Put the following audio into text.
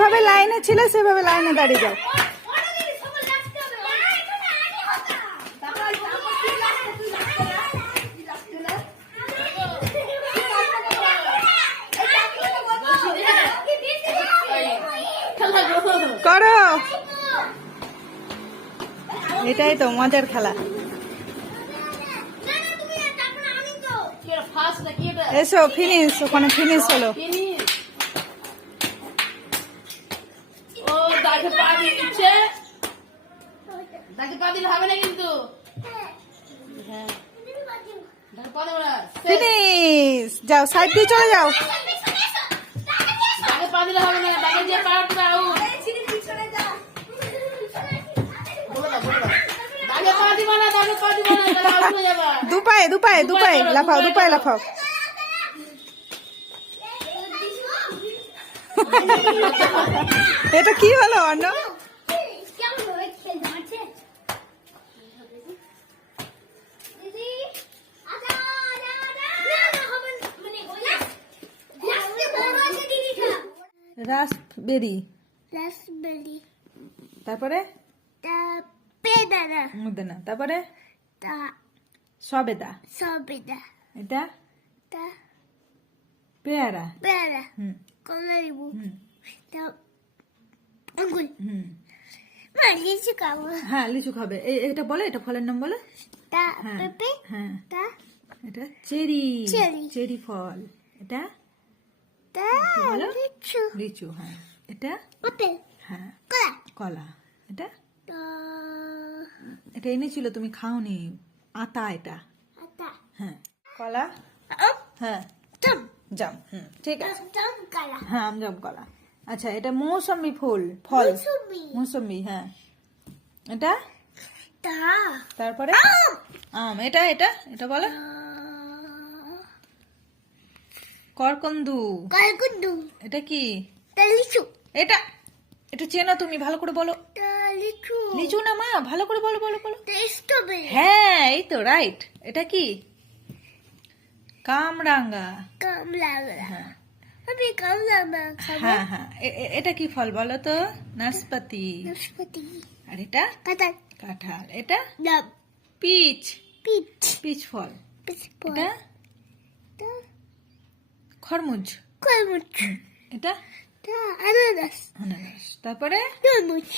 যেভাবে লাইনে ছিল সেভাবে লাইনে দাঁড়িয়ে যাও। করো, এটাই তো মজার খেলা। এসো ফিনিশ, ওখানে ফিনিশ হলো। ফিনিশ, যাও সাইড দিয়ে চলে যাও। দুপায়ে দুপায়ে দুপায়ে লাফাও, দুপায়ে লাফাও। এটা কি হলো অন্য? রাসবেরি, রাসবেরি, তারপরে পেদারা, মুদানা, তারপরে তা সবেদা, সবেদা, এটা তা পেয়ারা, পেয়ারা, হুম কলারিবু, হুম তা আঙ্গুর। হুম। মা লিচু খাবো। হ্যাঁ লিচু খাবে। এটা বলে, এটা ফলের নাম বলে। তা হ্যাঁ পেঁপে, হ্যাঁ, তা এটা চেরি, চেরি। চেরি ফল। এটা তা বলো। লিচু, লিচু, হ্যাঁ। এটা আপেল, হ্যাঁ কলা, কলা। এটা তা এটা এনেছিল তুমি খাওনি, আতা এটা। আতা, হ্যাঁ কলা, আম, হ্যাঁ জাম, জাম, হুম ঠিক আছে। জাম, কলা, হ্যাঁ আমজাম কলা। আচ্ছা এটা মৌসুমী ফল, ফল মৌসুমী, মৌসুমী, হ্যাঁ। এটা তা তারপরে আম। এটা এটা এটা বলো। করকন্দু। কালকুন্ডু, এটা কি? তা লিচু, এটা এটা চেনো তুমি, ভালো করে বলো। তা লিচু, লিচু না মা, ভালো করে বলো বলো বলো। তা স্ট্রবেরি, হ্যাঁ এই তো রাইট। এটা কি? কামরাঙ্গা। কমলা, হ্যাঁ আমি কমলা খাবো। হ্যাঁ হ্যাঁ। এটা কি ফল বলো তো? নাশপাতি। নাশপাতি, আর এটা কাঁঠাল, কাঁঠাল। এটা ডাব, পিচ, পিচ, পিচ ফল। পিচপল, এটা তা খরমুজ। কলমুচ, এটা তা আনারস, আনারস। তারপরে তরমুজ,